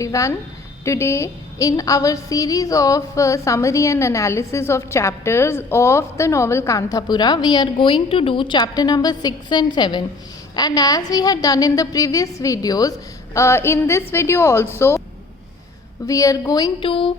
everyone. Today in our series of summary and analysis of chapters of the novel Kanthapura, we are going to do chapter number 6 and 7. And as we had done in the previous videos, in this video also we are going to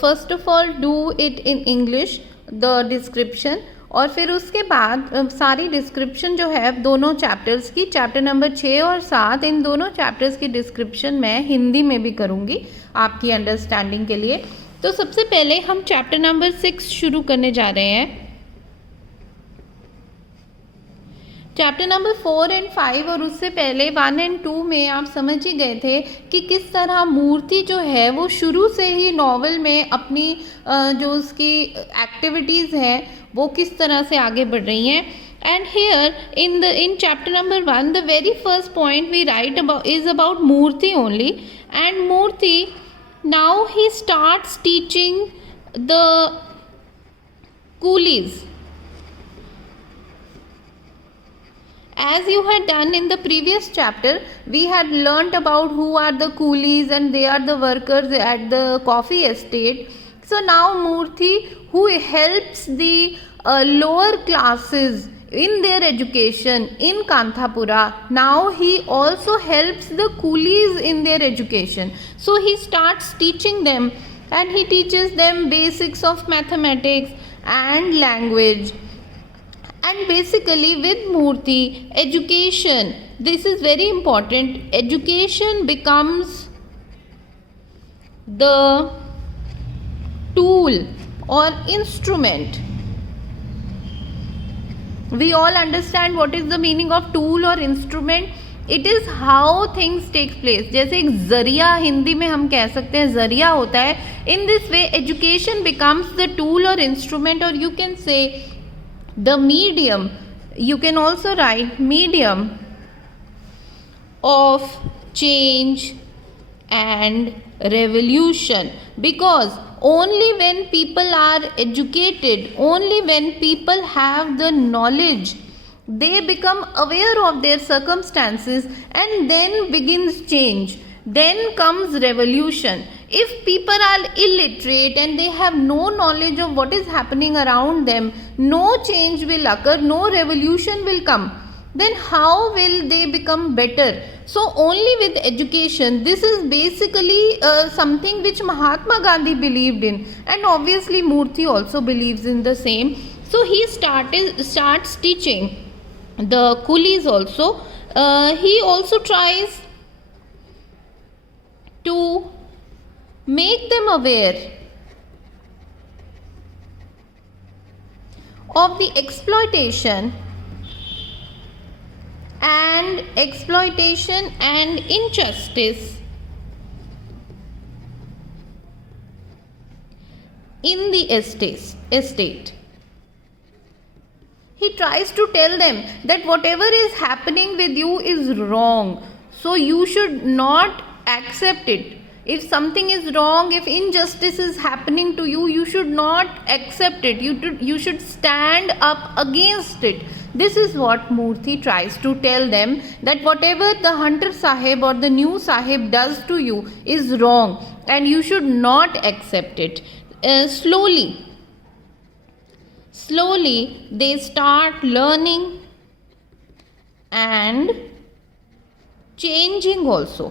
first of all do it in English, the description, और फिर उसके बाद सारी description जो है दोनों chapters की, chapter number 6 और 7, इन दोनों चैप्टर्स की डिस्क्रिप्शन मैं हिंदी में भी करूँगी आपकी अंडरस्टैंडिंग के लिए। तो सबसे पहले हम चैप्टर नंबर 6 शुरू करने जा रहे हैं। चैप्टर नंबर 4 एंड 5 और उससे पहले 1 एंड 2 में आप समझ ही गए थे कि किस तरह मूर्ति जो है वो शुरू से ही नॉवल में अपनी जो उसकी एक्टिविटीज़ हैं वो किस तरह से आगे बढ़ रही हैं। And here in chapter number 1 the very first point we write about is about Moorthy only. And Moorthy now he starts teaching the coolies. As you had done in the previous chapter, we had learnt about who are the coolies and they are the workers at the coffee estate. So now Murthy, who helps the lower classes in their education in Kanthapura, now he also helps the coolies in their education. So he starts teaching them and he teaches them basics of mathematics and language. And basically with Murthy, education, this is very important, education becomes the tool or instrument. We all understand what is the meaning of tool or instrument. It is how things take place. जैसे एक जरिया हिंदी में हम कह सकते हैं जरिया होता है. In this way education becomes the tool or instrument, or you can say the medium, you can also write medium of change and revolution, because only when people are educated, only when people have the knowledge, they become aware of their circumstances, and then begins change, then comes revolution. If people are illiterate and they have no knowledge of what is happening around them, no change will occur, no revolution will come. Then how will they become better? So only with education. This is basically something which Mahatma Gandhi believed in, and obviously Murthy also believes in the same. So he starts teaching the coolies also. He also tries to make them aware of the exploitation and injustice in the estate. He tries to tell them that whatever is happening with you is wrong, so you should not accept it. If something is wrong, if injustice is happening to you, you should not accept it. You should stand up against it. This is what Murthy tries to tell them, that whatever the Hunter Sahib or the new Sahib does to you is wrong and you should not accept it. Slowly they start learning and changing also.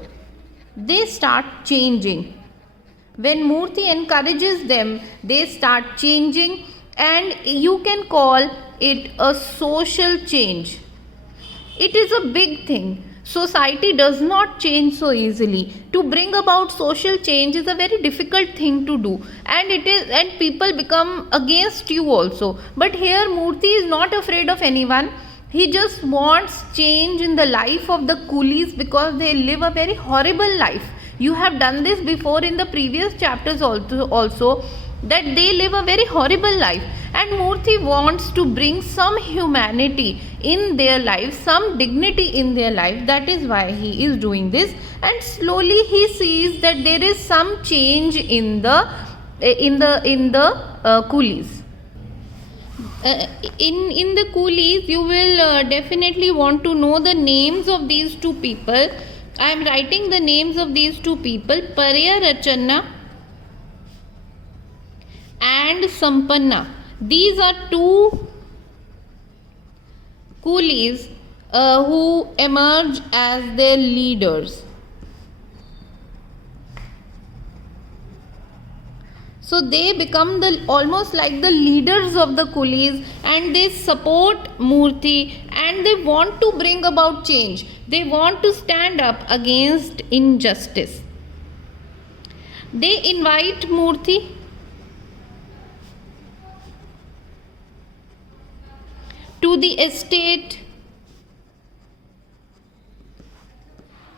They start changing. When Murthy encourages them, they start changing, and you can call it a social change. It is a big thing. Society does not change so easily. To bring about social change is a very difficult thing to do, and people become against you also. But here Murthy is not afraid of anyone. He just wants change in the life of the coolies, because they live a very horrible life. You have done this before in the previous chapters also, that they live a very horrible life. And Murthy wants to bring some humanity in their life, some dignity in their life. That is why he is doing this. And slowly he sees that there is some change in the coolies. In the coolies, you will definitely want to know the names of these two people. I am writing the names of these two people, Parya Rachanna and Sampanna. These are two coolies who emerge as their leaders. So they become almost like the leaders of the coolies, and they support Murthy, and they want to bring about change. They want to stand up against injustice. They invite Murthy to the estate.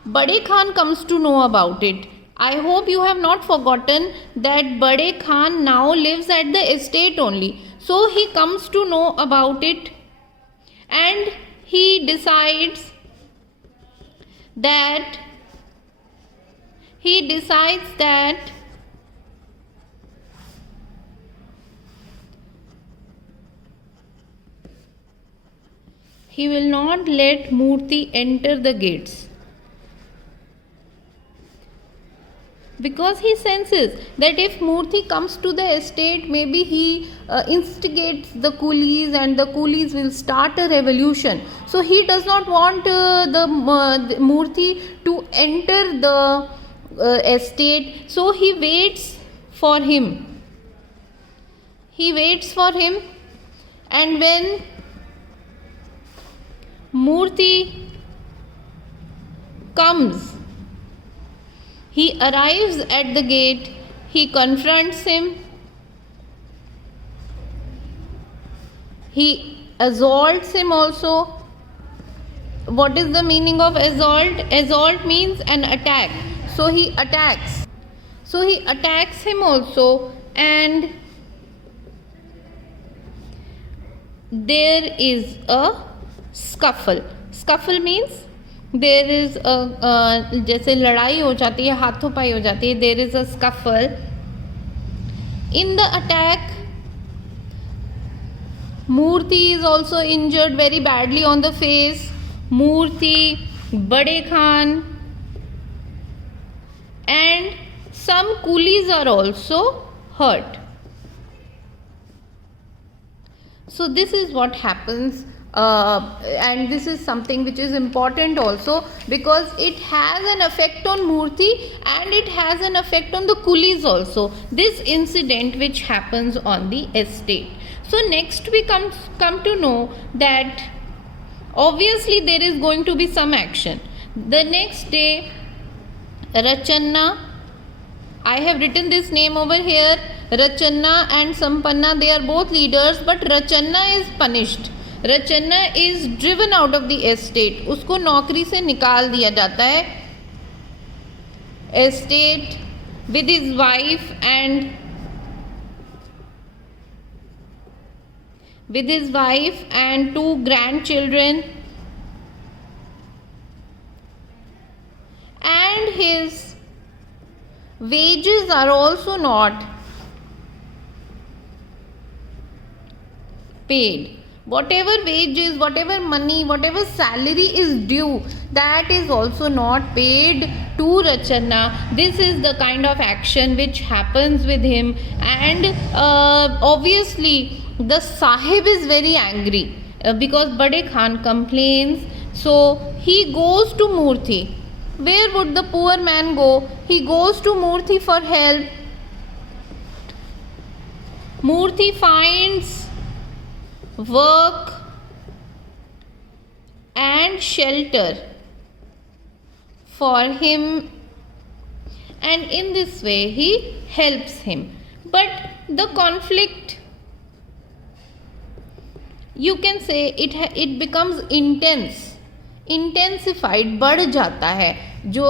Bade Khan comes to know about it. I hope you have not forgotten that Bade Khan now lives at the estate only. So he comes to know about it, and he decides that he will not let Murthy enter the gates, because he senses that if Murthy comes to the estate, maybe he instigates the coolies, and the coolies will start a revolution. So he does not want the Murthy to enter the estate. So he waits for him. And when Murthy comes, he arrives at the gate, he confronts him, he assaults him also. What is the meaning of assault? Assault means an attack. So he attacks him also, and there is a scuffle. Scuffle means there is a जैसे लड़ाई हो जाती है, हाथों-पाई हो जाती है. There is a scuffle. In the attack, Murthy is also injured very badly on the face. Murthy, Bade Khan, and some coolies are also hurt. So this is what happens. And this is something which is important also, because it has an effect on Murthy and it has an effect on the coolies also, this incident which happens on the estate. So next we come to know that obviously there is going to be some action. The next day, Rachanna, I have written this name over here, Rachanna and Sampanna, they are both leaders, but Rachanna is punished. Rachanna is driven out of the estate. उसको नौकरी से निकाल दिया जाता है. Estate with his wife and 2 grandchildren, and his wages are also not paid. Whatever wages, whatever money, whatever salary is due, that is also not paid to Rachanna. This is the kind of action which happens with him, and obviously the Sahib is very angry because Bade Khan complains. So he goes to Murthy. Where would the poor man go? He goes to Murthy for help. Murthy finds work and shelter for him, and in this way he helps him. But the conflict, you can say it becomes intensified, बढ़ जाता है. जो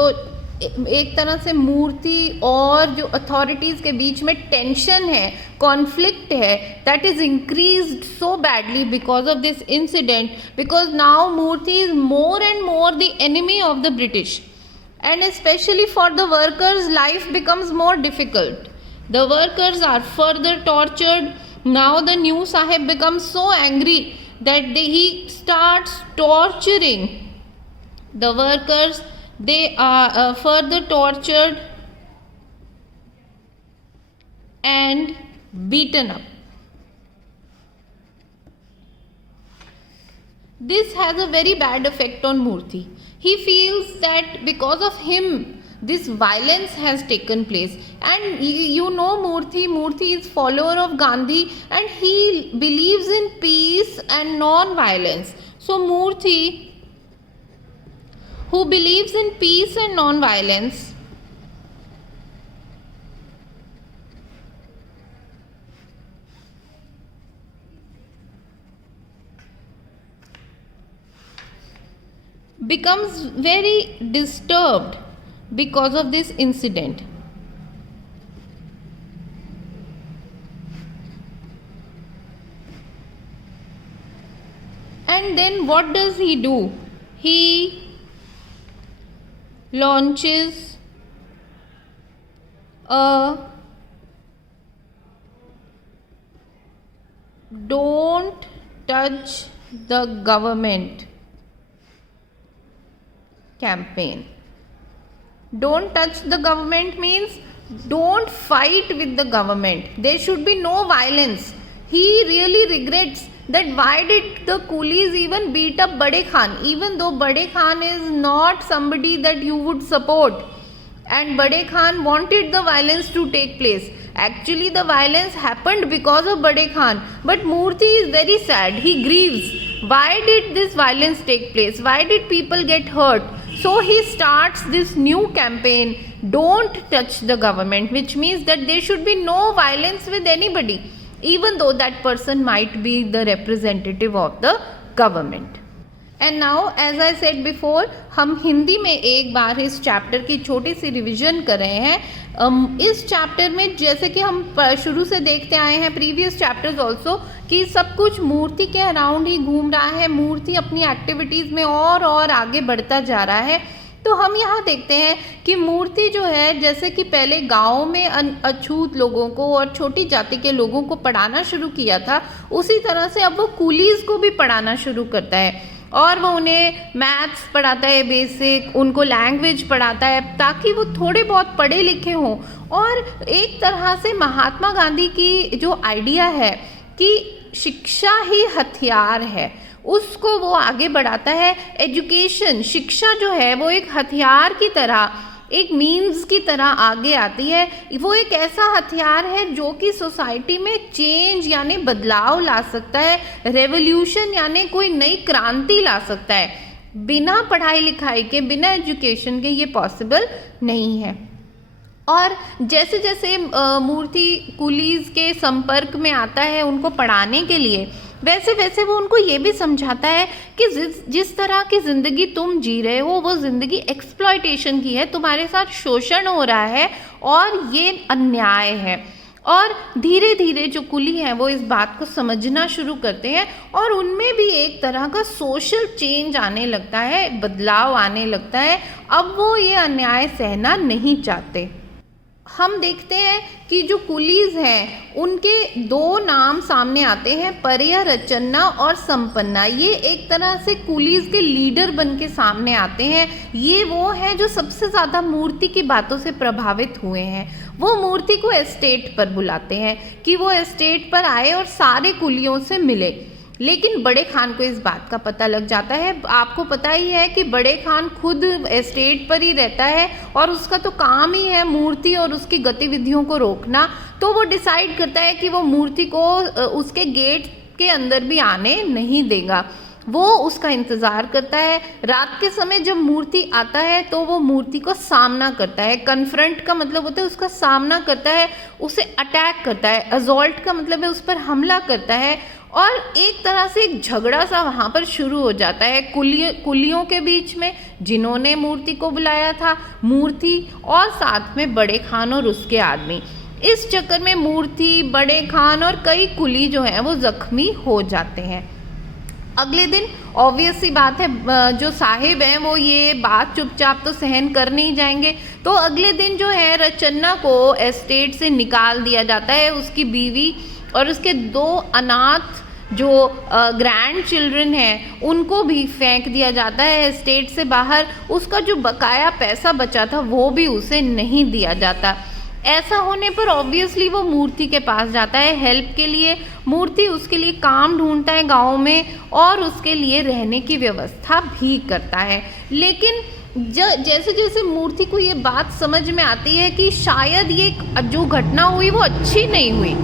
एक तरह से मूर्ति और जो authorities के बीच में टेंशन है, कॉन्फ्लिक्ट है, that is increased so badly because of this incident, because now Moorthy is more and more the enemy of the British, and especially for the workers, life becomes more difficult. The workers are further tortured. Now the new Sahib becomes so angry that he starts torturing the workers They are further tortured and beaten up. This has a very bad effect on Murthy. He feels that because of him, this violence has taken place. And you know Murthy is follower of Gandhi and he believes in peace and non-violence. So Murthy, who believes in peace and non-violence, becomes very disturbed because of this incident. And then what does he do? He launches a "Don't touch the government" campaign. Don't touch the government means don't fight with the government. There should be no violence. He really regrets that why did the coolies even beat up Bade Khan, even though Bade Khan is not somebody that you would support. And Bade Khan wanted the violence to take place. Actually, the violence happened because of Bade Khan. But Murthy is very sad. He grieves. Why did this violence take place? Why did people get hurt? So he starts this new campaign, "Don't touch the government," which means that there should be no violence with anybody, even though that person might be the representative of the government. And now as I said before, हम हिंदी में एक बार इस chapter की छोटी सी revision कर रहे हैं। इस चैप्टर में जैसे कि हम शुरू से देखते आए हैं प्रीवियस चैप्टर्स ऑल्सो कि सब कुछ मूर्ति के अराउंड ही घूम रहा है। मूर्ति अपनी एक्टिविटीज़ में और आगे बढ़ता जा रहा है। तो हम यहाँ देखते हैं कि मूर्ति जो है, जैसे कि पहले गाँव में अछूत लोगों को और छोटी जाति के लोगों को पढ़ाना शुरू किया था, उसी तरह से अब वो कूलीज़ को भी पढ़ाना शुरू करता है और वो उन्हें मैथ्स पढ़ाता है, बेसिक, उनको लैंग्वेज पढ़ाता है ताकि वो थोड़े बहुत पढ़े लिखे हों। और एक तरह से महात्मा गांधी की जो आइडिया है कि शिक्षा ही हथियार है, उसको वो आगे बढ़ाता है। एजुकेशन, शिक्षा जो है वो एक हथियार की तरह, एक मीन्स की तरह आगे आती है। वो एक ऐसा हथियार है जो कि सोसाइटी में चेंज यानी बदलाव ला सकता है, रेवोल्यूशन यानी कोई नई क्रांति ला सकता है। बिना पढ़ाई लिखाई के, बिना एजुकेशन के ये पॉसिबल नहीं है। और जैसे जैसे मूर्ति कूलीज के संपर्क में आता है उनको पढ़ाने के लिए, वैसे वैसे वो उनको ये भी समझाता है कि जिस तरह की ज़िंदगी तुम जी रहे हो वो ज़िंदगी एक्सप्लॉयटेशन की है, तुम्हारे साथ शोषण हो रहा है और ये अन्याय है। और धीरे धीरे जो कुली हैं वो इस बात को समझना शुरू करते हैं और उनमें भी एक तरह का सोशल चेंज आने लगता है, बदलाव आने लगता है। अब वो ये अन्याय सहना नहीं चाहते। हम देखते हैं कि जो कुलीज हैं उनके दो नाम सामने आते हैं, पर्यरचन्ना और संपन्ना। ये एक तरह से कुलीज के लीडर बन के सामने आते हैं। ये वो हैं जो सबसे ज़्यादा मूर्ति की बातों से प्रभावित हुए हैं। वो मूर्ति को एस्टेट पर बुलाते हैं कि वो एस्टेट पर आए और सारे कुलियों से मिले। लेकिन बड़े खान को इस बात का पता लग जाता है। आपको पता ही है कि बड़े खान खुद एस्टेट पर ही रहता है और उसका तो काम ही है मूर्ति और उसकी गतिविधियों को रोकना। तो वो डिसाइड करता है कि वो मूर्ति को उसके गेट के अंदर भी आने नहीं देगा। वो उसका इंतज़ार करता है। रात के समय जब मूर्ति आता है तो वो मूर्ति को सामना करता है। कन्फ्रंट का मतलब होता है उसका सामना करता है, उसे अटैक करता है। असॉल्ट का मतलब है उस पर हमला करता है और एक तरह से एक झगड़ा सा वहाँ पर शुरू हो जाता है कुलियों के बीच में, जिन्होंने मूर्ति को बुलाया था, मूर्ति और साथ में बड़े खान और उसके आदमी। इस चक्कर में मूर्ति, बड़े खान और कई कुली जो हैं वो जख्मी हो जाते हैं। अगले दिन ऑब्वियस सी बात है, जो साहिब हैं वो ये बात चुपचाप तो सहन कर नहीं जाएंगे। तो अगले दिन जो है रचन्ना को एस्टेट से निकाल दिया जाता है। उसकी बीवी और उसके दो अनाथ जो ग्रैंड चिल्ड्रन हैं उनको भी फेंक दिया जाता है स्टेट से बाहर, उसका जो बकाया पैसा बचा था वो भी उसे नहीं दिया जाता। ऐसा होने पर ऑब्वियसली वो मूर्ति के पास जाता है हेल्प के लिए। मूर्ति उसके लिए काम ढूंढता है गांव में और उसके लिए रहने की व्यवस्था भी करता है। लेकिन जैसे जैसे मूर्ति को ये बात समझ में आती है कि शायद ये जो घटना हुई वो अच्छी नहीं हुई,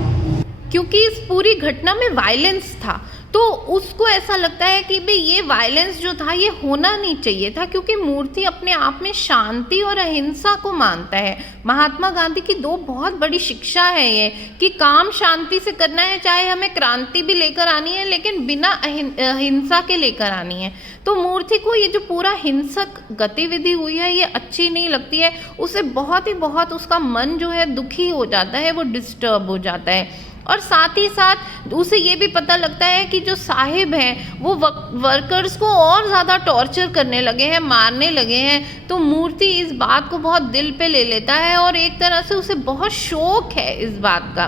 क्योंकि इस पूरी घटना में वायलेंस था, तो उसको ऐसा लगता है कि भाई ये वायलेंस जो था ये होना नहीं चाहिए था, क्योंकि मूर्ति अपने आप में शांति और अहिंसा को मानता है। महात्मा गांधी की दो बहुत बड़ी शिक्षा है ये कि काम शांति से करना है, चाहे हमें क्रांति भी लेकर आनी है लेकिन बिना अहिंसा के लेकर आनी है। तो मूर्ति को ये जो पूरा हिंसक गतिविधि हुई है ये अच्छी नहीं लगती है, उसे बहुत उसका मन जो है दुखी हो जाता है, वो डिस्टर्ब हो जाता है। और साथ ही साथ उसे ये भी पता लगता है कि जो साहिब हैं वो वर्कर्स को और ज़्यादा टॉर्चर करने लगे हैं, मारने लगे हैं। तो मूर्ति इस बात को बहुत दिल पे ले लेता है और एक तरह से उसे बहुत शौक है इस बात का।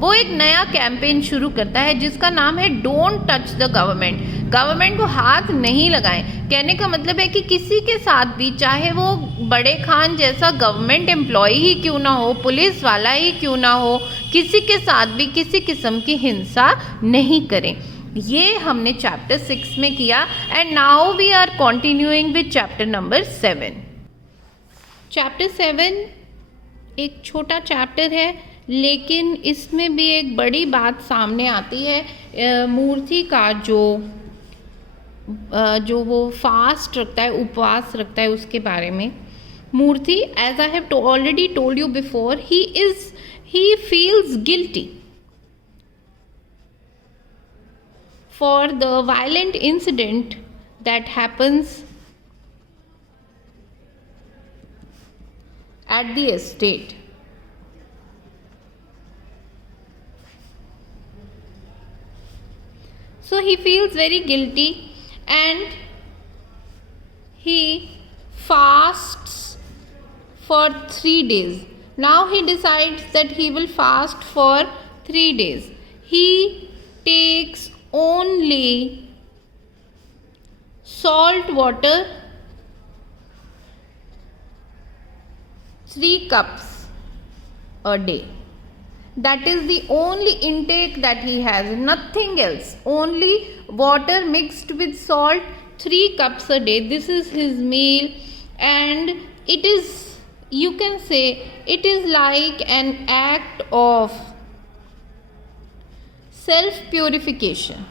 वो एक नया कैंपेन शुरू करता है जिसका नाम है don't touch the government. Government को हाथ नहीं लगाएं। कहने का मतलब है कि किसी के साथ भी, चाहे वो बड़े खान जैसा गवर्नमेंट एम्प्लॉय ही क्यों ना हो, पुलिस वाला ही क्यों ना हो, किसी के साथ भी किसी किस्म की हिंसा नहीं करें। ये हमने चैप्टर 6 में किया and now we are continuing with chapter number 7। Chapter 7 एक छोटा चैप्टर है लेकिन इसमें भी एक बड़ी बात सामने आती है। मूर्ति का जो वो फास्ट रखता है, उपवास रखता है, उसके बारे में। Murthy, as I have already told you before, he feels guilty for the violent incident that happens at the estate. So he feels very guilty and he fasts for 3 days. Now he decides that he will fast for 3 days. He takes only salt water 3 cups a day. That is the only intake that he has, nothing else, only water mixed with salt, 3 cups a day. This is his meal, and it is, you can say, it is like an act of self purification.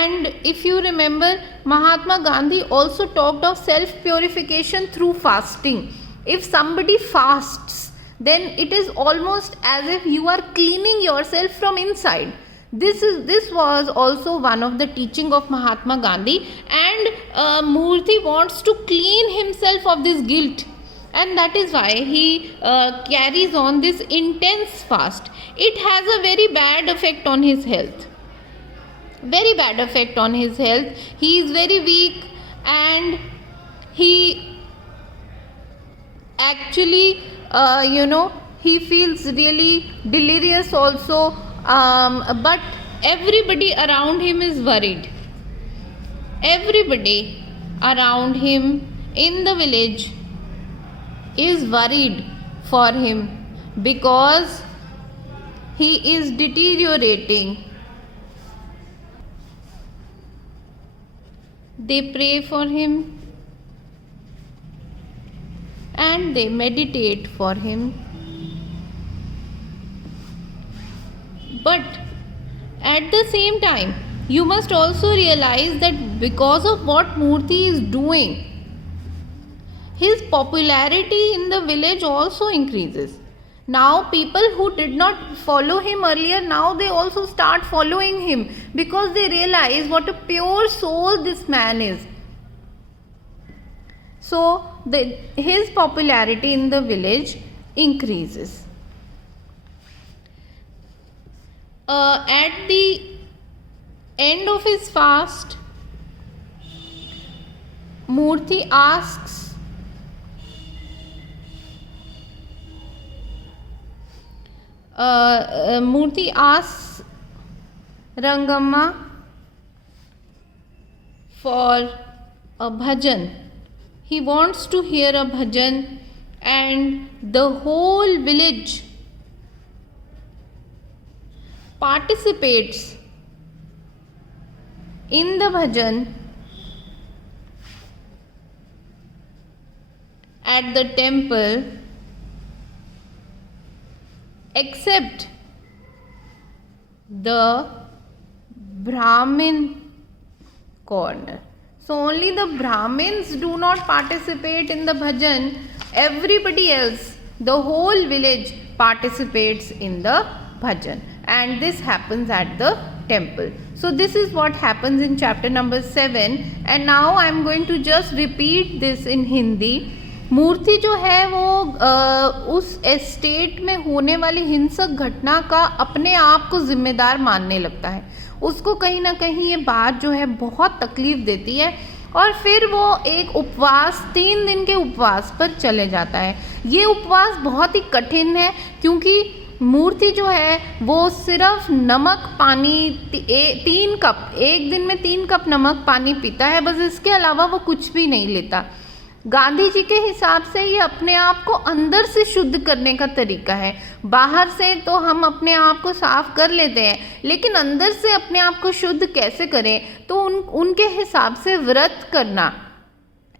And if you remember, Mahatma Gandhi also talked of self purification through fasting. If somebody fasts, then it is almost as if you are cleaning yourself from inside. This was also one of the teaching of Mahatma Gandhi, and Murthy wants to clean himself of this guilt, and that is why he carries on this intense fast. It has a very bad effect on his health. Very bad effect on his health. He is very weak and he actually he feels really delirious also, but everybody around him is worried. Everybody around him in the village is worried for him because he is deteriorating. They pray for him and they meditate for him. But at the same time, you must also realize that because of what Murthy is doing, his popularity in the village also increases. Now people who did not follow him earlier, now they also start following him because they realize what a pure soul this man is. So his popularity in the village increases. At the end of his fast, Murthy asks Rangamma for a bhajan. He wants to hear a bhajan and the whole village participates in the bhajan at the temple except the Brahmin corner. So only the Brahmins do not participate in the bhajan. Everybody else, the whole village participates in the bhajan, and this happens at the temple. So this is what happens in chapter number 7, and now I am going to just repeat this in Hindi. मूर्ति जो है वो उस estate में होने वाली हिंसक घटना का अपने आप को जिम्मेदार मानने लगता है. उसको कहीं ना कहीं ये बात जो है बहुत तकलीफ देती है, और फिर वो एक उपवास 3 दिन के उपवास पर चले जाता है. ये उपवास बहुत ही कठिन है, क्योंकि मूर्ति जो है वो सिर्फ नमक पानी 3 कप, एक दिन में 3 कप नमक पानी पीता है, बस. इसके अलावा वो कुछ भी नहीं लेता. गांधी जी के हिसाब से ये अपने आप को अंदर से शुद्ध करने का तरीका है. बाहर से तो हम अपने आप को साफ कर लेते हैं, लेकिन अंदर से अपने आप को शुद्ध कैसे करें, तो उनके हिसाब से व्रत करना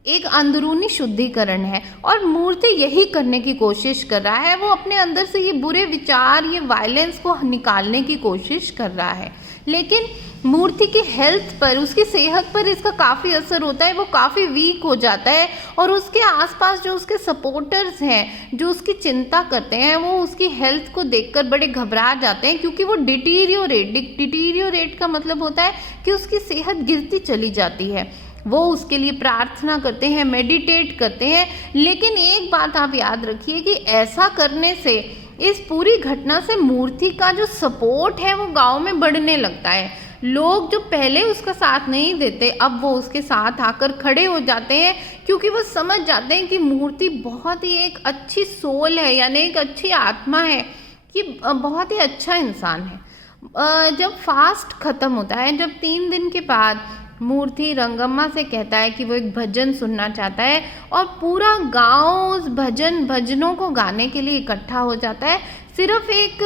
एक अंदरूनी शुद्धिकरण है, और मूर्ति यही करने की कोशिश कर रहा है. वो अपने अंदर से ये बुरे विचार, ये वायलेंस को निकालने की कोशिश कर रहा है. लेकिन मूर्ति की हेल्थ पर, उसकी सेहत पर इसका काफ़ी असर होता है. वो काफ़ी वीक हो जाता है, और उसके आसपास जो उसके सपोर्टर्स हैं, जो उसकी चिंता करते हैं, वो उसकी हेल्थ को देखकर बड़े घबरा जाते हैं, क्योंकि वो डिटीरियोरेट का मतलब होता है कि उसकी सेहत गिरती चली जाती है. वो उसके लिए प्रार्थना करते हैं, मेडिटेट करते हैं. लेकिन एक बात आप याद रखिए कि ऐसा करने से, इस पूरी घटना से मूर्ति का जो सपोर्ट है वो गांव में बढ़ने लगता है. लोग जो पहले उसका साथ नहीं देते, अब वो उसके साथ आकर खड़े हो जाते हैं, क्योंकि वो समझ जाते हैं कि मूर्ति बहुत ही एक अच्छी सोल है, यानी एक अच्छी आत्मा है, कि बहुत ही अच्छा इंसान है. जब फास्ट ख़त्म होता है, जब 3 दिन के बाद मूर्ति रंगम्मा से कहता है कि वो एक भजन सुनना चाहता है, और पूरा गांव उस भजनों को गाने के लिए इकट्ठा हो जाता है. सिर्फ एक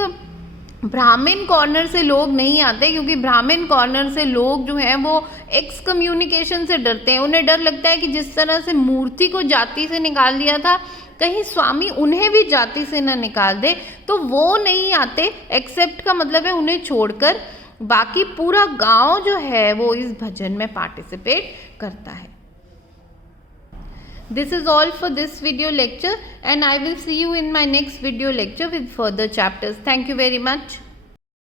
ब्राह्मण कॉर्नर से लोग नहीं आते, क्योंकि ब्राह्मण कॉर्नर से लोग जो हैं वो एक्सकम्युनिकेशन से डरते हैं. उन्हें डर लगता है कि जिस तरह से मूर्ति को जाति से निकाल दिया था, कहीं स्वामी उन्हें भी जाति से न निकाल दे. तो वो नहीं आते. एक्सेप्ट का मतलब है उन्हें छोड़कर. बाकी पूरा गांव जो है वो इस भजन में पार्टिसिपेट करता है. This is all for this video lecture, and I will see you in my next video lecture with further chapters. Thank you very much.